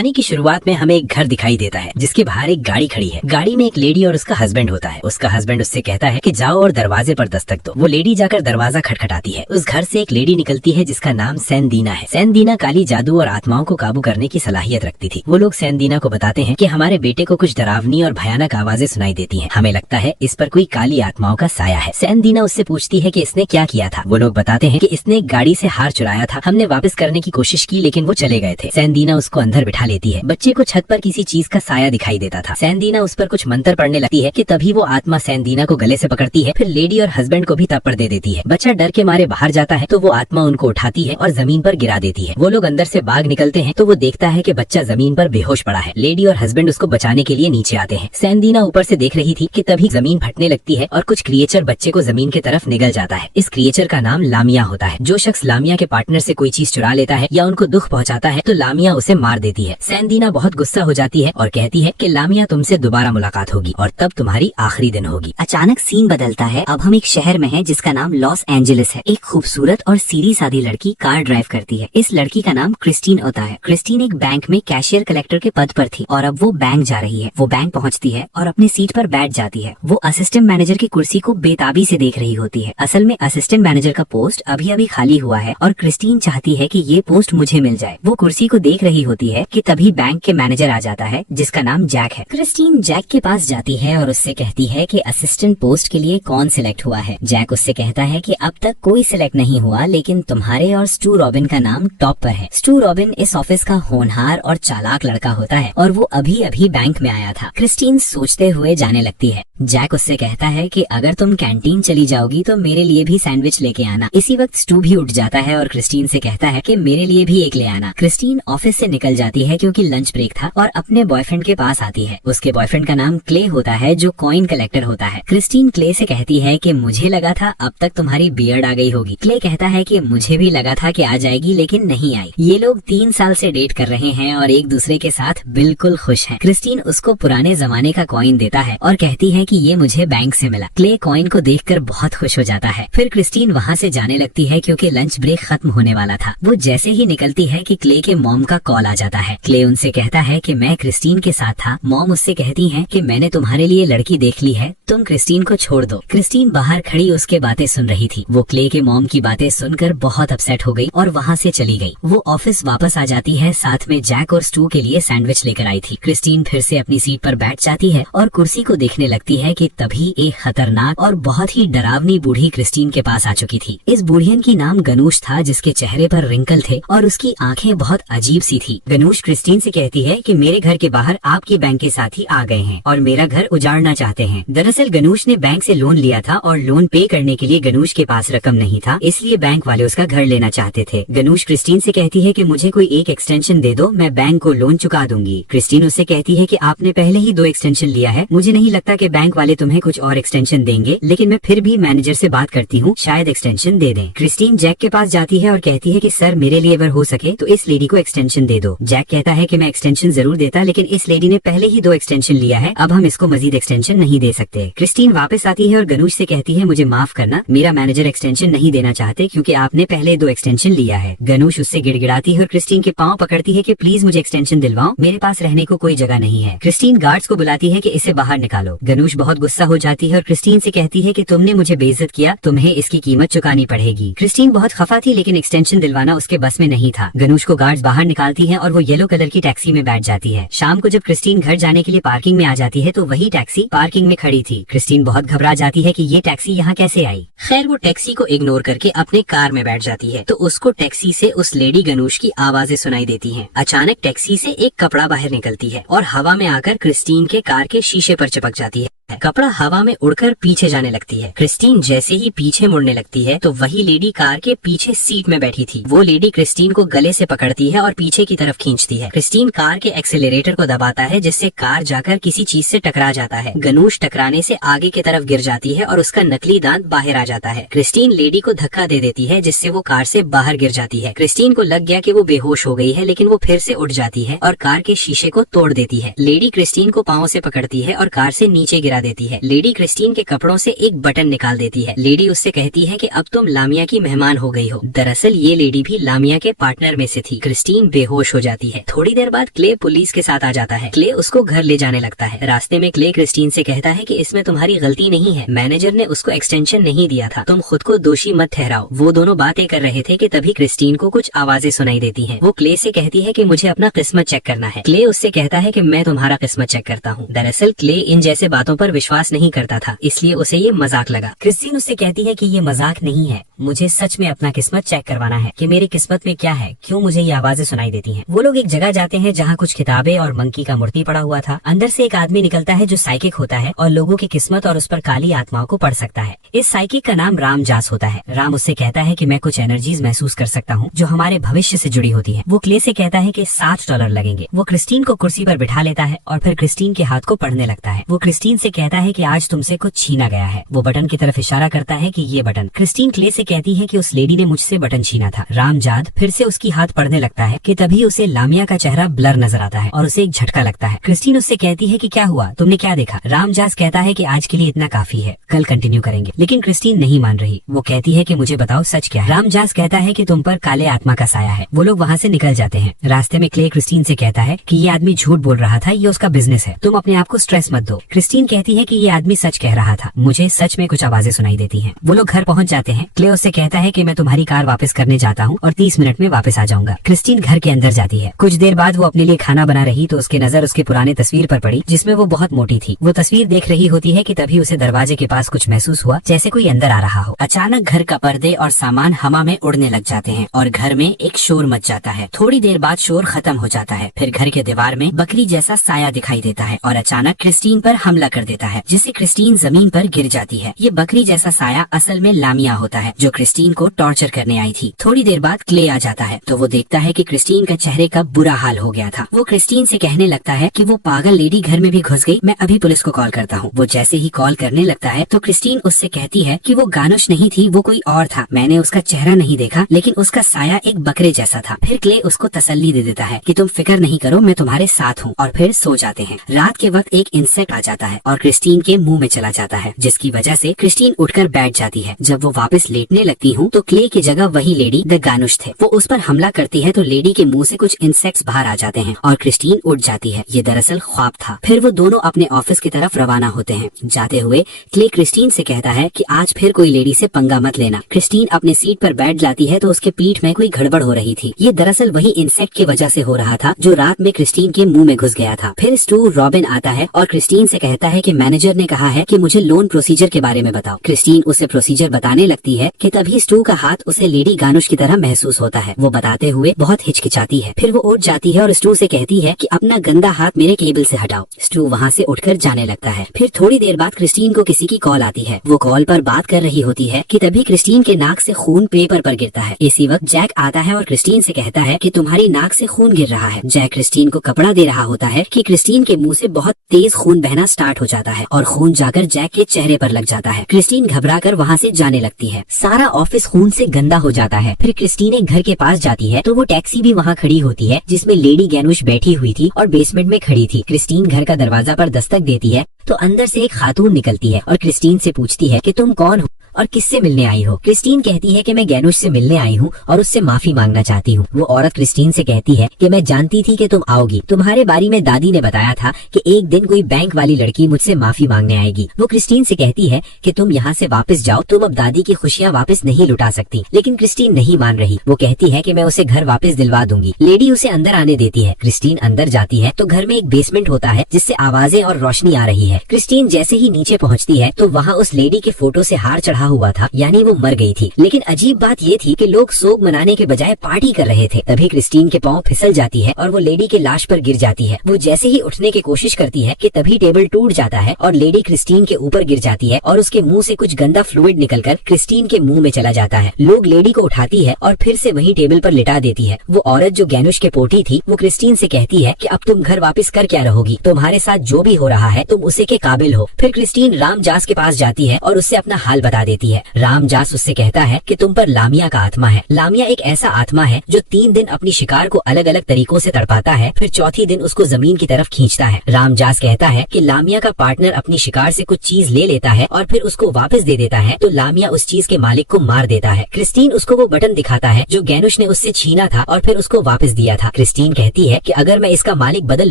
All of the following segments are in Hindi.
कहानी की शुरुआत में हमें एक घर दिखाई देता है जिसके बाहर एक गाड़ी खड़ी है। गाड़ी में एक लेडी और उसका हस्बैंड होता है। उसका हस्बैंड उससे कहता है कि जाओ और दरवाजे पर दस्तक दो। वो लेडी जाकर दरवाजा खटखटाती है। उस घर से एक लेडी निकलती है जिसका नाम सैनदीना है। सैनदीना काली जादू और आत्माओं को काबू करने की सलाहियत रखती थी। वो लोग सैनदीना को बताते हैं कि हमारे बेटे को कुछ डरावनी और भयानक आवाजें सुनाई देती हैं। हमें लगता है इस पर कोई काली आत्माओं का साया है। सैनदीना उससे पूछती है कि इसने क्या किया था। वो लोग बताते हैं कि इसने एक गाड़ी से हार चुराया था। हमने वापस करने की कोशिश की लेकिन वो चले गए थे। सैनदीना उसको अंदर बिठा लेती है। बच्चे को छत पर किसी चीज का साया दिखाई देता था। सैनदीना उस पर कुछ मंत्र पढ़ने लगती है कि तभी वो आत्मा सैनदीना को गले से पकड़ती है। फिर लेडी और हस्बैंड को भी थप्पड़ दे देती है। बच्चा डर के मारे बाहर जाता है तो वो आत्मा उनको उठाती है और जमीन पर गिरा देती है। वो लोग अंदर से भाग निकलते हैं तो वो देखता है कि बच्चा जमीन पर बेहोश पड़ा है। लेडी और हस्बैंड उसको बचाने के लिए नीचे आते हैं। सैनदीना ऊपर से देख रही थी कि तभी जमीन फटने लगती है और कुछ क्रिएचर बच्चे को जमीन की तरफ निगल जाता है। इस क्रिएचर का नाम लामिया होता है। जो शख्स लामिया के पार्टनर से कोई चीज चुरा लेता है या उनको दुख पहुंचाता है तो लामिया उसे मार देती है। सैनदीना बहुत गुस्सा हो जाती है और कहती है कि लामिया तुमसे दोबारा मुलाकात होगी और तब तुम्हारी आखिरी दिन होगी। अचानक सीन बदलता है। अब हम एक शहर में हैं जिसका नाम लॉस एंजलिस है। एक खूबसूरत और सीधी सादी लड़की कार ड्राइव करती है। इस लड़की का नाम क्रिस्टीन होता है। क्रिस्टीन एक बैंक में कैशियर कलेक्टर के पद पर थी और अब वो बैंक जा रही है। वो बैंक पहुंचती है और अपनी सीट पर बैठ जाती है। वो असिस्टेंट मैनेजर की कुर्सी को बेताबी से देख रही होती है। असल में असिस्टेंट मैनेजर का पोस्ट अभी अभी खाली हुआ है और क्रिस्टीन चाहती है कि ये पोस्ट मुझे मिल जाए। वो कुर्सी को देख रही होती है कि तभी बैंक के मैनेजर आ जाता है जिसका नाम जैक है। क्रिस्टीन जैक के पास जाती है और उससे कहती है कि असिस्टेंट पोस्ट के लिए कौन सिलेक्ट हुआ है। जैक उससे कहता है कि अब तक कोई सिलेक्ट नहीं हुआ लेकिन तुम्हारे और स्टू रॉबिन का नाम टॉप पर है। स्टू रॉबिन इस ऑफिस का होनहार और चालाक लड़का होता है और वो अभी अभी बैंक में आया था। क्रिस्टीन सोचते हुए जाने लगती है। जैक उससे कहता है कि अगर तुम कैंटीन चली जाओगी तो मेरे लिए भी सैंडविच लेके आना। इसी वक्त स्टू भी उठ जाता है और क्रिस्टीन से कहता है कि मेरे लिए भी एक ले आना। क्रिस्टीन ऑफिस से निकल जाती है क्योंकि लंच ब्रेक था और अपने बॉयफ्रेंड के पास आती है। उसके बॉयफ्रेंड का नाम क्ले होता है जो कॉइन कलेक्टर होता है। क्रिस्टीन क्ले से कहती है कि मुझे लगा था अब तक तुम्हारी बियर्ड आ गई होगी। क्ले कहता है कि मुझे भी लगा था कि आ जाएगी लेकिन नहीं आई। ये लोग 3 साल से डेट कर रहे हैं और एक दूसरे के साथ बिल्कुल खुश हैं। क्रिस्टीन उसको पुराने जमाने का कॉइन देता है और कहती है कि ये मुझे बैंक से मिला। क्ले कॉइन को देखकर बहुत खुश हो जाता है। फिर क्रिस्टीन वहाँ से जाने लगती है क्योंकि लंच ब्रेक खत्म होने वाला था। वो जैसे ही निकलती है कि क्ले के मॉम का कॉल आ जाता है। क्ले उनसे कहता है कि मैं क्रिस्टीन के साथ था। मॉम उससे कहती है कि मैंने तुम्हारे लिए लड़की देख ली है, तुम क्रिस्टीन को छोड़ दो। क्रिस्टीन बाहर खड़ी उसके बातें सुन रही थी। वो क्ले के मॉम की बातें सुनकर बहुत अपसेट हो गई और वहाँ से चली गई। वो ऑफिस वापस आ जाती है। साथ में जैक और स्टू के लिए सैंडविच लेकर आई थी। क्रिस्टीन फिर से अपनी सीट पर बैठ जाती है और कुर्सी को देखने लगती है कि तभी एक खतरनाक और बहुत ही डरावनी बूढ़ी क्रिस्टीन के पास आ चुकी थी। इस बूढ़ियन की नाम गनूश था जिसके चेहरे पर रिंकल थे और उसकी आंखें बहुत अजीब सी थी। गनूश क्रिस्टीन से कहती है कि मेरे घर के बाहर आपके बैंक के साथी आ गए हैं और मेरा घर उजाड़ना चाहते हैं। दरअसल गनूश ने बैंक से लोन लिया था और लोन पे करने के लिए गनूश के पास रकम नहीं था, इसलिए बैंक वाले उसका घर लेना चाहते थे। गनूश क्रिस्टीन से कहती है कि मुझे कोई एक एक्सटेंशन दे दो, मैं बैंक को लोन चुका दूंगी। क्रिस्टीन उससे कहती है कि आपने पहले ही 2 एक्सटेंशन लिया है, मुझे नहीं लगता कि बैंक वाले तुम्हें कुछ और एक्सटेंशन देंगे, लेकिन मैं फिर भी मैनेजर से बात करती हूँ, शायद एक्सटेंशन दे दें। क्रिस्टीन जैक के पास जाती है और कहती है कि सर मेरे लिए अगर हो सके तो इस लेडी को एक्सटेंशन दे दो। जैक कहता है कि मैं एक्सटेंशन जरूर देता लेकिन इस लेडी ने पहले ही 2 एक्सटेंशन लिया है, अब हम इसको मजीद एक्सटेंशन नहीं दे सकते। क्रिस्टीन वापस आती है और गनूश से कहती है मुझे माफ करना, मेरा मैनेजर एक्सटेंशन नहीं देना चाहते क्योंकि आपने पहले 2 एक्सटेंशन लिया है। गनूश उससे गिड़गिड़ाती है और क्रिस्टीन के पाँव पकड़ती है कि प्लीज मुझे एक्सटेंशन दिलवाओ, मेरे पास रहने को कोई जगह नहीं है। क्रिस्टीन गार्ड्स को बुलाती है कि इसे बाहर निकालो। गनूश बहुत गुस्सा हो जाती है और क्रिस्टीन से कहती है कि तुमने मुझे बेइज्जत किया, तुम्हें इसकी कीमत चुकानी पड़ेगी। क्रिस्टीन बहुत खफा थी लेकिन एक्सटेंशन दिलवाना उसके बस में नहीं था। गनूश को गार्ड्स बाहर निकालती हैं और वो येलो कलर की टैक्सी में बैठ जाती है। शाम को जब क्रिस्टीन घर जाने के लिए पार्किंग में आ जाती है तो वही टैक्सी पार्किंग में खड़ी थी। क्रिस्टीन बहुत घबरा जाती है कि ये टैक्सी यहाँ कैसे आई। खैर वो टैक्सी को इग्नोर करके अपने कार में बैठ जाती है तो उसको टैक्सी से उस लेडी गनूश की आवाजें सुनाई देती हैं। अचानक टैक्सी से एक कपड़ा बाहर निकलती है और हवा में आकर क्रिस्टीन के कार के शीशे पर चिपक जाती है। कपड़ा हवा में उड़कर पीछे जाने लगती है। क्रिस्टीन जैसे ही पीछे मुड़ने लगती है तो वही लेडी कार के पीछे सीट में बैठी थी। वो लेडी क्रिस्टीन को गले से पकड़ती है और पीछे की तरफ खींचती है। क्रिस्टीन कार के एक्सेलरेटर को दबाता है जिससे कार जाकर किसी चीज से टकरा जाता है। गनूश टकराने से आगे की तरफ गिर जाती है और उसका नकली दांत बाहर आ जाता है। क्रिस्टीन लेडी को धक्का दे देती है जिससे वो कार से बाहर गिर जाती है। क्रिस्टीन को लग गया कि वो बेहोश हो गई है लेकिन वो फिर से उठ जाती है और कार के शीशे को तोड़ देती है। लेडी क्रिस्टीन को पाँव से पकड़ती है और कार से नीचे गिरा बता देती है। लेडी क्रिस्टीन के कपड़ों से एक बटन निकाल देती है। लेडी उससे कहती है कि अब तुम लामिया की मेहमान हो गई हो। दरअसल ये लेडी भी लामिया के पार्टनर में से थी। क्रिस्टीन बेहोश हो जाती है। थोड़ी देर बाद क्ले पुलिस के साथ आ जाता है। क्ले उसको घर ले जाने लगता है। रास्ते में क्ले क्रिस्टीन से कहता है कि इसमें तुम्हारी गलती नहीं है, मैनेजर ने उसको एक्सटेंशन नहीं दिया था, तुम खुद को दोषी मत ठहराओ। वो दोनों बातें कर रहे थे कि तभी क्रिस्टीन को कुछ आवाजें सुनाई देती हैं। वो क्ले से कहती है कि मुझे अपना किस्मत चेक करना है। क्ले उससे कहता है कि मैं तुम्हारा किस्मत चेक करता हूँ। दरअसल क्ले इन जैसे बातों पर विश्वास नहीं करता था, इसलिए उसे ये मजाक लगा। क्रिस्टीन उससे कहती है कि ये मजाक नहीं है, मुझे सच में अपना किस्मत चेक करवाना है कि मेरी किस्मत में क्या है, क्यों मुझे ये आवाजें सुनाई देती हैं। वो लोग एक जगह जाते हैं जहाँ कुछ किताबें और मंकी का मूर्ति पड़ा हुआ था। अंदर से एक आदमी निकलता है जो साइकिक होता है और लोगों की किस्मत और उस पर काली आत्माओं को पढ़ सकता है। इस साइकिक का नाम राम जास होता है। राम उससे कहता है कि मैं कुछ एनर्जीज महसूस कर सकता हूँ जो हमारे भविष्य से जुड़ी होती है। वो क्ले से कहता है कि $60 लगेंगे। वो क्रिस्टीन को कुर्सी पर बिठा लेता है और फिर क्रिस्टीन के हाथ को पढ़ने लगता है। वो क्रिस्टीन से कहता है कि आज तुमसे कुछ छीना गया है। वो बटन की तरफ इशारा करता है कि ये बटन। क्रिस्टीन क्ले से कहती है कि उस लेडी ने मुझसे बटन छीना था। रामजाद फिर से उसकी हाथ पढ़ने लगता है कि तभी उसे लामिया का चेहरा ब्लर नजर आता है और उसे एक झटका लगता है। क्रिस्टीन उससे कहती है कि क्या हुआ, तुमने क्या देखा। रामजास कहता है कि आज के लिए इतना काफी है, कल कंटिन्यू करेंगे। लेकिन क्रिस्टीन नहीं मान रही। वो कहती है कि मुझे बताओ सच क्या है। रामजास कहता है कि तुम पर काले आत्मा का साया है। वो लोग वहाँ से निकल जाते हैं। रास्ते में क्ले क्रिस्टीन से कहता है कि ये आदमी झूठ बोल रहा था, ये उसका बिजनेस है, तुम अपने आप को स्ट्रेस मत दो। क्रिस्टीन कहती है कि ये आदमी सच कह रहा था, मुझे सच में कुछ आवाजें सुनाई देती हैं। वो लोग घर पहुँच जाते हैं। क्ले उससे कहता है कि मैं तुम्हारी कार वापस करने जाता हूँ और 30 मिनट में वापस आ जाऊंगा। क्रिस्टीन घर के अंदर जाती है। कुछ देर बाद वो अपने लिए खाना बना रही तो उसकी नजर उसके पुराने तस्वीर पर पड़ी जिसमें वो बहुत मोटी थी। वो तस्वीर देख रही होती है कि तभी उसे दरवाजे के पास कुछ महसूस हुआ जैसे कोई अंदर आ रहा हो। अचानक घर का पर्दे और सामान हवा में उड़ने लग जाते हैं और घर में एक शोर मच जाता है। थोड़ी देर बाद शोर खत्म हो जाता है। फिर घर के दीवार में बकरी जैसा साया दिखाई देता है और अचानक क्रिस्टीन पर हमला कर देता है, जिससे क्रिस्टीन जमीन पर गिर जाती है। ये बकरी जैसा साया असल में लामिया होता है जो क्रिस्टीन को टॉर्चर करने आई थी। थोड़ी देर बाद क्ले आ जाता है तो वो देखता है कि क्रिस्टीन का चेहरे का बुरा हाल हो गया था। वो क्रिस्टीन से कहने लगता है कि वो पागल लेडी घर में भी घुस गई, मैं अभी पुलिस को कॉल करता हूँ। वो जैसे ही कॉल करने लगता है तो क्रिस्टीन उससे कहती है कि वो गानुश नहीं थी, वो कोई और था, मैंने उसका चेहरा नहीं देखा लेकिन उसका साया एक बकरे जैसा था। फिर क्ले उसको तसल्ली दे देता है कि तुम फिक्र नहीं करो, मैं तुम्हारे साथ हूँ, और फिर सो जाते हैं। रात के वक्त एक इंसेक्ट आ जाता है और क्रिस्टीन के मुंह में चला जाता है, जिसकी वजह से क्रिस्टीन उठकर बैठ जाती है। जब वो वापस लेटने लगती हूँ तो क्ले की जगह वही लेडी द गानुश थे। वो उस पर हमला करती है तो लेडी के मुंह से कुछ इंसेक्ट्स बाहर आ जाते हैं और क्रिस्टीन उठ जाती है। ये दरअसल ख्वाब था। फिर वो दोनों अपने ऑफिस की तरफ रवाना होते हैं। जाते हुए क्ले क्रिस्टीन से कहता है कि आज फिर कोई लेडी से पंगा मत लेना। क्रिस्टीन अपने सीट पर बैठ जाती है तो उसके पीठ में कोई गड़बड़ हो रही थी। ये दरअसल वही इंसेक्ट की वजह से हो रहा था जो रात में क्रिस्टीन के मुंह में घुस गया था। फिर स्टू रॉबिन आता है और क्रिस्टीन से कहता है कि मैनेजर ने कहा है कि मुझे लोन प्रोसीजर के बारे में बताओ। क्रिस्टीन उसे प्रोसीजर बताने लगती है कि तभी स्टू का हाथ उसे लेडी गानुश की तरह महसूस होता है। वो बताते हुए बहुत हिचकिचाती है। फिर वो उठ जाती है और स्टू से कहती है कि अपना गंदा हाथ मेरे केबल से हटाओ। स्टू वहाँ से उठकर जाने लगता है। फिर थोड़ी देर बाद क्रिस्टीन को किसी की कॉल आती है। वो कॉल पर बात कर रही होती है कि तभी क्रिस्टीन के नाक से खून पेपर पर गिरता है। इसी वक्त जैक आता है और क्रिस्टीन से कहता है कि तुम्हारी नाक से खून गिर रहा है। जैक क्रिस्टीन को कपड़ा दे रहा होता है कि क्रिस्टीन के मुंह से बहुत तेज खून बहना स्टार्ट हो जाता है और खून जाकर जैक के चेहरे पर लग जाता है। क्रिस्टीन घबराकर वहाँ से जाने लगती है। सारा ऑफिस खून से गंदा हो जाता है। फिर क्रिस्टीन एक घर के पास जाती है तो वो टैक्सी भी वहाँ खड़ी होती है जिसमें लेडी गैनुश बैठी हुई थी और बेसमेंट में खड़ी थी। क्रिस्टीन घर का दरवाजा पर दस्तक देती है तो अंदर से एक खातून निकलती है और क्रिस्टीन से पूछती है कि तुम कौन हो और किससे मिलने आई हो। क्रिस्टीन कहती है कि मैं गैनुश से मिलने आई हूँ और उससे माफी मांगना चाहती हूँ। वो औरत क्रिस्टीन से कहती है कि मैं जानती थी कि तुम आओगी, तुम्हारे बारे में दादी ने बताया था कि एक दिन कोई बैंक वाली लड़की मुझसे माफी मांगने आएगी। वो क्रिस्टीन से कहती है कि तुम यहाँ से वापस जाओ, तुम अब दादी की खुशियाँ वापस नहीं लुटा सकती। लेकिन क्रिस्टीन नहीं मान रही। वो कहती है कि मैं उसे घर वापस दिलवा दूंगी। लेडी उसे अंदर आने देती है। क्रिस्टीन अंदर जाती है तो घर में एक बेसमेंट होता है जिससे आवाजें और रोशनी आ रही है। क्रिस्टीन जैसे ही नीचे पहुँचती है तो वहाँ उस लेडी के फोटो से हार चढ़ा हुआ था, यानी वो मर गई थी। लेकिन अजीब बात ये थी कि लोग सोग मनाने के बजाय पार्टी कर रहे थे। तभी क्रिस्टीन के पांव फिसल जाती है और वो लेडी के लाश पर गिर जाती है। वो जैसे ही उठने की कोशिश करती है कि तभी टेबल टूट जाता है और लेडी क्रिस्टीन के ऊपर गिर जाती है और उसके मुंह से कुछ गंदा फ्लूइड निकलकर क्रिस्टीन के मुंह में चला जाता है। लोग लेडी को उठाती है और फिर से वही टेबल पर लिटा देती है। वो औरत जो गैनुश के पोटी थी वो क्रिस्टीन से कहती है कि अब तुम घर वापस कर क्या रहोगी, तुम्हारे साथ जो भी हो रहा है तुम उसे गुस्से के काबिल हो। फिर क्रिस्टीन रामजास के पास जाती है और उससे अपना हाल बता देती है। रामजास उससे कहता है कि तुम पर लामिया का आत्मा है। लामिया एक ऐसा आत्मा है जो 3 दिन अपनी शिकार को अलग अलग तरीकों से तड़पाता है, फिर चौथी दिन उसको जमीन की तरफ खींचता है। रामजास कहता है कि लामिया का पार्टनर अपनी शिकार से कुछ चीज ले लेता है और फिर उसको वापस दे देता है, तो लामिया उस चीज के मालिक को मार देता है। क्रिस्टीन उसको वो बटन दिखाता है जो गैनुश ने उससे छीना था और फिर उसको वापस दिया था। क्रिस्टीन कहती है कि अगर मैं इसका मालिक बदल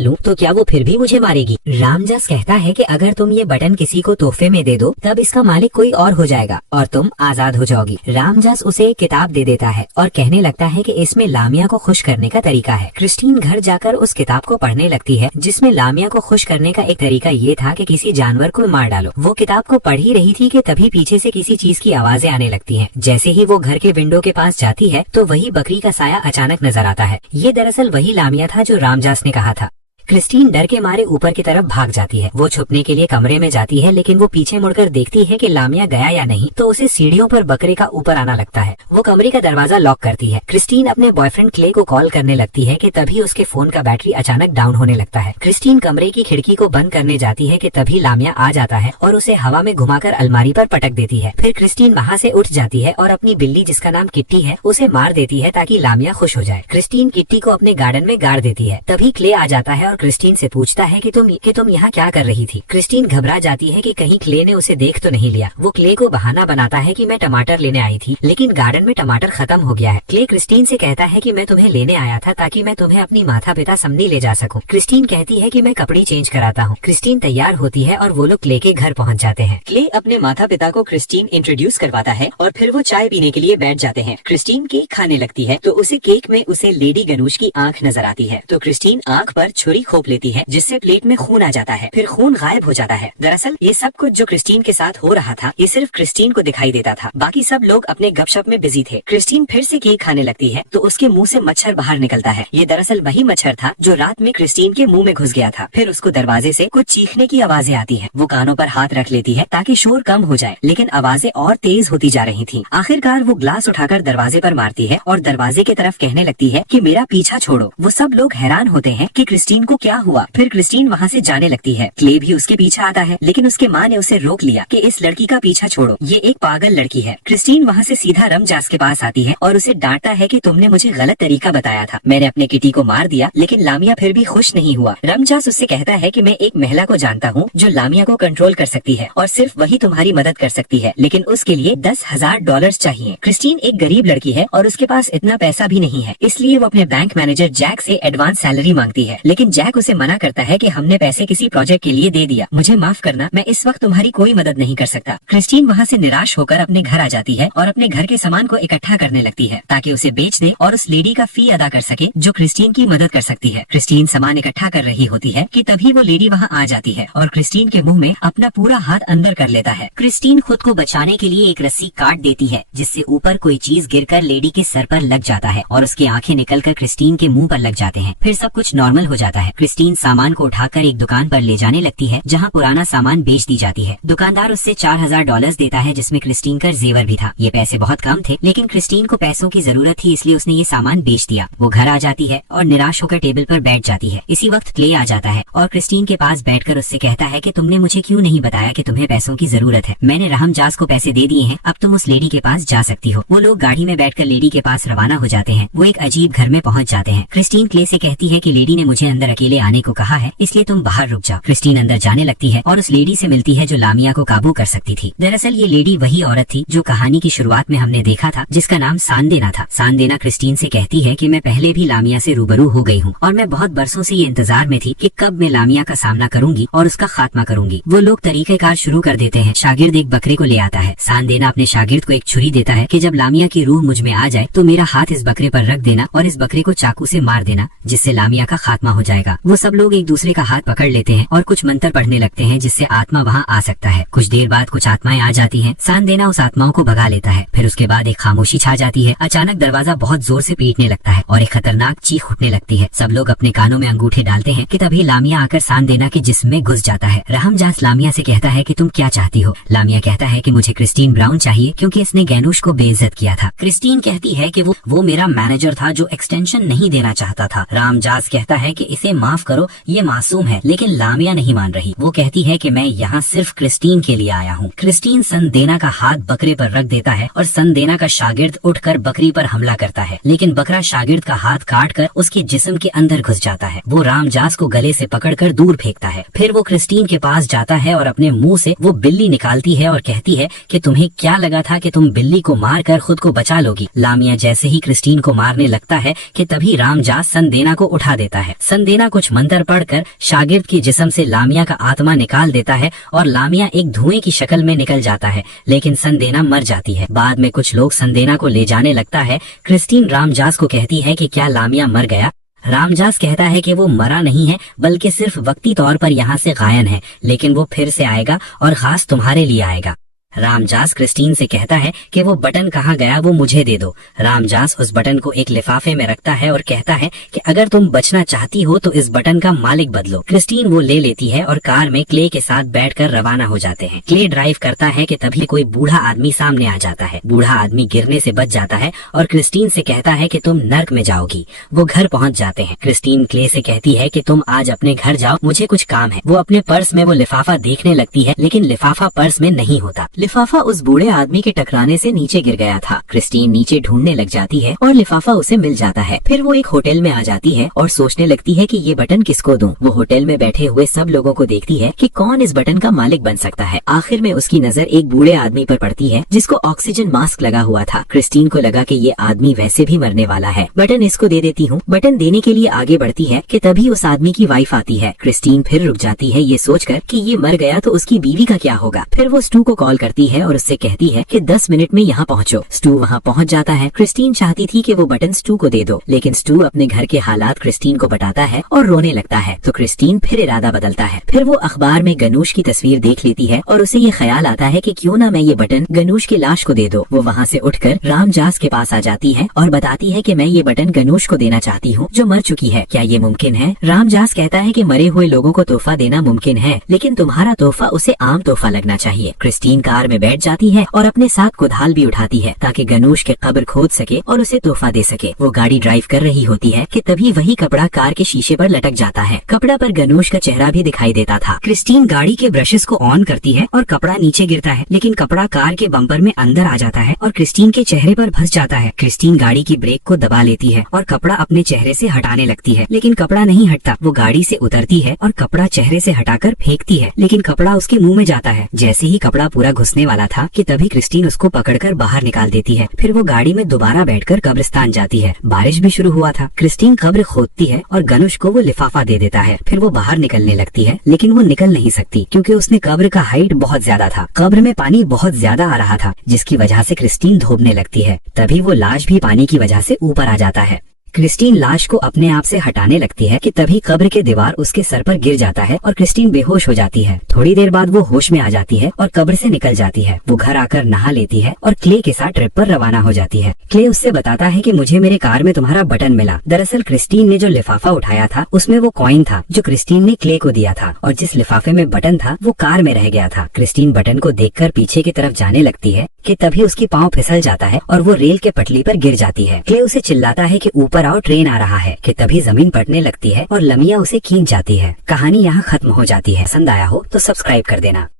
लूं तो क्या वो फिर भी मुझे मारेगी। रामजास कहता है कि अगर तुम ये बटन किसी को तोहफे में दे दो तब इसका मालिक कोई और हो जाएगा और तुम आजाद हो जाओगी। रामजास उसे एक किताब दे देता है और कहने लगता है कि इसमें लामिया को खुश करने का तरीका है। क्रिस्टीन घर जाकर उस किताब को पढ़ने लगती है जिसमें लामिया को खुश करने का एक तरीका ये था कि किसी जानवर को मार डालो। वो किताब को पढ़ ही रही थी कि तभी पीछे से किसी चीज की आवाजें आने लगती हैं। जैसे ही वो घर के विंडो के पास जाती है तो वही बकरी का साया अचानक नजर आता है। ये दरअसल वही लामिया था जो रामजास ने कहा था। क्रिस्टीन डर के मारे ऊपर की तरफ भाग जाती है। वो छुपने के लिए कमरे में जाती है, लेकिन वो पीछे मुड़कर देखती है कि लामिया गया या नहीं, तो उसे सीढ़ियों पर बकरे का ऊपर आना लगता है। वो कमरे का दरवाजा लॉक करती है। क्रिस्टीन अपने बॉयफ्रेंड क्ले को कॉल करने लगती है कि तभी उसके फोन का बैटरी अचानक डाउन होने लगता है। क्रिस्टीन कमरे की खिड़की को बंद करने जाती है कि तभी लामिया आ जाता है और उसे हवा में घुमाकर अलमारी पर पटक देती है। फिर क्रिस्टीन वहाँ से उठ जाती है और अपनी बिल्ली जिसका नाम किट्टी है उसे मार देती है ताकि लामिया खुश हो जाए। क्रिस्टीन किट्टी को अपने गार्डन में गाड़ देती है। तभी क्ले आ जाता है और क्रिस्टीन से पूछता है कि तुम यहाँ क्या कर रही थी। क्रिस्टीन घबरा जाती है कि कहीं क्ले ने उसे देख तो नहीं लिया। वो क्ले को बहाना बनाता है कि मैं टमाटर लेने आई थी, लेकिन गार्डन में टमाटर खत्म हो गया है। क्ले क्रिस्टीन से कहता है कि मैं तुम्हें लेने आया था ताकि मैं तुम्हें अपनी माता पिता समनी ले जा सकूं। क्रिस्टीन कहती है कि मैं कपड़े चेंज कराता हूँ। क्रिस्टीन तैयार होती है और वो लोग क्ले के घर पहुँच जाते हैं। क्ले अपने माता पिता को क्रिस्टीन इंट्रोड्यूस करवाता है और फिर वो चाय पीने के लिए बैठ जाते हैं। क्रिस्टीन केक खाने लगती है तो उसे केक में उसे लेडी गनूश की आंख नजर आती है, तो क्रिस्टीन आंख पर छुरी खोप लेती है जिससे प्लेट में खून आ जाता है। फिर खून गायब हो जाता है। दरअसल ये सब कुछ जो क्रिस्टीन के साथ हो रहा था ये सिर्फ क्रिस्टीन को दिखाई देता था, बाकी सब लोग अपने गपशप में बिजी थे। क्रिस्टीन फिर से केक खाने लगती है तो उसके मुंह से मच्छर बाहर निकलता है। ये दरअसल वही मच्छर था जो रात में क्रिस्टीन के मुंह में घुस गया था। फिर उसको दरवाजे से कुछ चीखने की आवाजें आती है। वो कानों पर हाथ रख लेती है ताकि शोर कम हो जाए, लेकिन आवाजें और तेज होती जा रही थी। आखिरकार वो ग्लास उठाकर दरवाजे पर मारती है और दरवाजे की तरफ कहने लगती है कि मेरा पीछा छोड़ो। वो सब लोग हैरान होते हैं कि क्रिस्टीन को क्या हुआ। फिर क्रिस्टीन वहाँ से जाने लगती है। क्ले भी उसके पीछे आता है, लेकिन उसके माँ ने उसे रोक लिया कि इस लड़की का पीछा छोड़ो, ये एक पागल लड़की है। क्रिस्टीन वहाँ से सीधा रमजास के पास आती है और उसे डांटता है कि तुमने मुझे गलत तरीका बताया था। मैंने अपने किटी को मार दिया, लेकिन लामिया फिर भी खुश नहीं हुआ। रमजास उससे कहता है कि मैं एक महिला को जानता हूँ जो लामिया को कंट्रोल कर सकती है और सिर्फ वही तुम्हारी मदद कर सकती है, लेकिन उसके लिए $10,000 चाहिए। क्रिस्टीन एक गरीब लड़की है और उसके पास इतना पैसा भी नहीं है, इसलिए वो अपने बैंक मैनेजर जैक से एडवांस सैलरी मांगती है, लेकिन जैक उसे मना करता है कि हमने पैसे किसी प्रोजेक्ट के लिए दे दिया, मुझे माफ करना, मैं इस वक्त तुम्हारी कोई मदद नहीं कर सकता। क्रिस्टीन वहाँ से निराश होकर अपने घर आ जाती है और अपने घर के सामान को इकट्ठा करने लगती है ताकि उसे बेच दे और उस लेडी का फी अदा कर सके जो क्रिस्टीन की मदद कर सकती है। क्रिस्टीन सामान इकट्ठा कर रही होती है कि तभी वो लेडी वहाँ आ जाती है और क्रिस्टीन के मुंह में अपना पूरा हाथ अंदर कर लेता है। क्रिस्टीन खुद को बचाने के लिए एक रस्सी काट देती है जिससे ऊपर कोई चीज गिरकर लेडी के सर पर लग जाता है और उसकी आंखें निकलकर क्रिस्टीन के मुंह पर लग जाते हैं। फिर सब कुछ नॉर्मल हो जाता है। क्रिस्टीन सामान को उठाकर एक दुकान पर ले जाने लगती है जहाँ पुराना सामान बेच दी जाती है। दुकानदार उससे $4,000 देता है जिसमें क्रिस्टीन का जेवर भी था। ये पैसे बहुत कम थे, लेकिन क्रिस्टीन को पैसों की जरूरत थी, इसलिए उसने ये सामान बेच दिया। वो घर आ जाती है और निराश होकर टेबल पर बैठ जाती है। इसी वक्त क्ले आ जाता है और क्रिस्टीन के पास बैठकर उससे कहता है कि तुमने मुझे क्यों नहीं बताया कि तुम्हें पैसों की जरूरत है। मैंने रामजास को पैसे दे दिए हैं, अब तुम उस लेडी के पास जा सकती हो। वो लोग गाड़ी में बैठकर लेडी के पास रवाना हो जाते हैं। वो एक अजीब घर में पहुंच जाते हैं। क्रिस्टीन क्ले से कहती है कि लेडी ने मुझे अंदर अकेले आने को कहा है, इसलिए तुम बाहर रुक जाओ। क्रिस्टीन अंदर जाने लगती है और उस लेडी से मिलती है जो लामिया को काबू कर सकती थी। दरअसल ये लेडी वही औरत थी जो कहानी की शुरुआत में हमने देखा था, जिसका नाम सांदेना था। सांदेना क्रिस्टीन से कहती है कि मैं पहले भी लामिया से रूबरू हो गई हूँ और मैं बहुत बरसों से ये इंतजार में थी कि कब मैं लामिया का सामना करूंगी और उसका खात्मा करूंगी। वो लोग तरीकेकार शुरू कर देते हैं। शागिर्द एक बकरे को ले आता है। सांदेना अपने शागिर्द को एक छुरी देता है कि जब लामिया की रूह मुझ में आ जाए तो मेरा हाथ इस बकरे पर रख देना और इस बकरे को चाकू से मार देना, जिससे लामिया का खात्मा हो जाएगा। वो सब लोग एक दूसरे का हाथ पकड़ लेते हैं और कुछ मंत्र पढ़ने लगते हैं जिससे आत्मा वहाँ आ सकता है। कुछ देर बाद कुछ आत्माएं आ जाती हैं। सांदेना उस आत्माओं को भगा लेता है। फिर उसके बाद एक खामोशी छा जाती है। अचानक दरवाजा बहुत जोर से पीटने लगता है और एक खतरनाक चीख उठने लगती है। सब लोग अपने कानों में अंगूठे डालते हैं कि तभी लामिया आकर सांदेना के जिस्म में घुस जाता है। रामजास लामिया से कहता है कि तुम क्या चाहती हो। लामिया कहता है कि मुझे क्रिस्टीन ब्राउन चाहिए क्योंकि इसने गैनुश को बेइज्जत किया था। क्रिस्टीन कहती है कि वो मेरा मैनेजर था जो एक्सटेंशन नहीं देना चाहता था। रामजास कहता है कि इसे माफ करो, ये मासूम है। लेकिन लामिया नहीं मान रही। वो कहती है कि मैं यहाँ सिर्फ क्रिस्टीन के लिए आया हूँ। क्रिस्टीन सनदेना का हाथ बकरे पर रख देता है और सनदेना का शागिर्द उठकर बकरी पर हमला करता है, लेकिन बकरा शागिर्द का हाथ काटकर उसके जिस्म के अंदर घुस जाता है। वो रामजास को गले से पकड़कर दूर फेंकता है। फिर वो क्रिस्टीन के पास जाता है और अपने मुंह से वो बिल्ली निकालती है और कहती है कि तुम्हें क्या लगा था कि तुम बिल्ली को मारकर खुद को बचा लोगी। लामिया जैसे ही क्रिस्टीन को मारने लगता है कि तभी रामजास सनदेना को उठा देता है। सनदेना कुछ मंत्र पढ़कर शागिर्द के जिस्म से लामिया का आत्मा निकाल देता है और लामिया एक धुएं की शक्ल में निकल जाता है, लेकिन सनदेना मर जाती है। बाद में कुछ लोग सनदेना को ले जाने लगता है। क्रिस्टीन रामजास को कहती है कि क्या लामिया मर गया। रामजास कहता है कि वो मरा नहीं है, बल्कि सिर्फ वक्ती तौर पर यहाँ से गायब है, लेकिन वो फिर से आएगा और खास तुम्हारे लिए आएगा। रामजास क्रिस्टीन से कहता है कि वो बटन कहाँ गया, वो मुझे दे दो। रामजास उस बटन को एक लिफाफे में रखता है और कहता है कि अगर तुम बचना चाहती हो तो इस बटन का मालिक बदलो। क्रिस्टीन वो ले लेती है और कार में क्ले के साथ बैठकर रवाना हो जाते हैं। क्ले ड्राइव करता है कि तभी कोई बूढ़ा आदमी सामने आ जाता है। बूढ़ा आदमी गिरने से बच जाता है और क्रिस्टीन से कहता है कि तुम नर्क में जाओगी। वो घर पहुँच जाते हैं। क्रिस्टीन क्ले से कहती है कि तुम आज अपने घर जाओ, मुझे कुछ काम है। वो अपने पर्स में वो लिफाफा देखने लगती है, लेकिन लिफाफा पर्स में नहीं होता। लिफाफा उस बूढ़े आदमी के टकराने से नीचे गिर गया था। क्रिस्टीन नीचे ढूंढने लग जाती है और लिफाफा उसे मिल जाता है। फिर वो एक होटल में आ जाती है और सोचने लगती है कि ये बटन किसको दूं। वो होटल में बैठे हुए सब लोगों को देखती है कि कौन इस बटन का मालिक बन सकता है। आखिर में उसकी नजर एक बूढ़े आदमी पर पड़ती है जिसको ऑक्सीजन मास्क लगा हुआ था। क्रिस्टीन को लगा कि ये आदमी वैसे भी मरने वाला है, बटन इसको दे देती हूँ। बटन देने के लिए आगे बढ़ती है कि तभी उस आदमी की वाइफ आती है। क्रिस्टीन फिर रुक जाती है ये सोचकर कि ये मर गया तो उसकी बीवी का क्या होगा। फिर वो स्टू को कॉल करती है और उससे कहती है कि 10 मिनट में यहाँ पहुँचो। स्टू वहाँ पहुँच जाता है। क्रिस्टीन चाहती थी कि वो बटन स्टू को दे दो, लेकिन स्टू अपने घर के हालात क्रिस्टीन को बताता है और रोने लगता है। तो क्रिस्टीन फिर इरादा बदलता है। फिर वो अखबार में गनूश की तस्वीर देख लेती है और उसे ये ख्याल आता है कि क्यों ना मैं ये बटन गनूश की लाश को दे दो। वो वहाँ से उठकर रामजास के पास आ जाती है और बताती है कि मैं ये बटन गनूश को देना चाहती हूँ जो मर चुकी है। क्या ये मुमकिन है? रामजास कहता है कि मरे हुए लोगों को तोहफा देना मुमकिन है, लेकिन तुम्हारा तोहफा उसे आम तोहफा लगना चाहिए। क्रिस्टीन कार में बैठ जाती है और अपने साथ कुदाल भी उठाती है ताकि गनूश के कब्र खोद सके और उसे तोहफा दे सके। वो गाड़ी ड्राइव कर रही होती है कि तभी वही कपड़ा कार के शीशे पर लटक जाता है। कपड़ा पर गनूश का चेहरा भी दिखाई देता था। क्रिस्टीन गाड़ी के ब्रशेस को ऑन करती है और कपड़ा नीचे गिरता है, लेकिन कपड़ा कार के बम्पर में अंदर आ जाता है और क्रिस्टीन के चेहरे पर फंस जाता है। क्रिस्टीन गाड़ी की ब्रेक को दबा लेती है और कपड़ा अपने चेहरे से हटाने लगती है, लेकिन कपड़ा नहीं हटता। वो गाड़ी से उतरती है और कपड़ा चेहरे से हटाकर फेंकती है, लेकिन कपड़ा उसके मुंह में जाता है। जैसे ही कपड़ा पूरा घुसने वाला था कि तभी क्रिस्टीन उसको पकड़कर बाहर निकाल देती है। फिर वो गाड़ी में दोबारा बैठकर कब्रिस्तान जाती है। बारिश भी शुरू हुआ था। क्रिस्टीन कब्र खोदती है और गनुश को वो लिफाफा दे देता है। फिर वो बाहर निकलने लगती है, लेकिन वो निकल नहीं सकती क्योंकि उसने कब्र का हाइट बहुत ज्यादा था। कब्र में पानी बहुत ज्यादा आ रहा था, जिसकी वजह से क्रिस्टीन धोबने लगती है। तभी वो लाश भी पानी की वजह से ऊपर आ जाता है। क्रिस्टीन लाश को अपने आप से हटाने लगती है कि तभी कब्र के दीवार उसके सर पर गिर जाता है और क्रिस्टीन बेहोश हो जाती है। थोड़ी देर बाद वो होश में आ जाती है और कब्र से निकल जाती है। वो घर आकर नहा लेती है और क्ले के साथ ट्रिप पर रवाना हो जाती है। क्ले उससे बताता है कि मुझे मेरे कार में तुम्हारा बटन मिला। दरअसल क्रिस्टीन ने जो लिफाफा उठाया था उसमें वो कॉइन था जो क्रिस्टीन ने क्ले को दिया था, और जिस लिफाफे में बटन था वो कार में रह गया था। क्रिस्टीन बटन को देखकर पीछे की तरफ जाने लगती है कि तभी उसकी पाँव फिसल जाता है और वो रेल के पटली पर गिर जाती है। क्ले उसे चिल्लाता है कि ऊपर आओ, ट्रेन आ रहा है। कि तभी जमीन फटने लगती है और लमिया उसे खींच जाती है। कहानी यहाँ खत्म हो जाती है। पसंद आया हो तो सब्सक्राइब कर देना।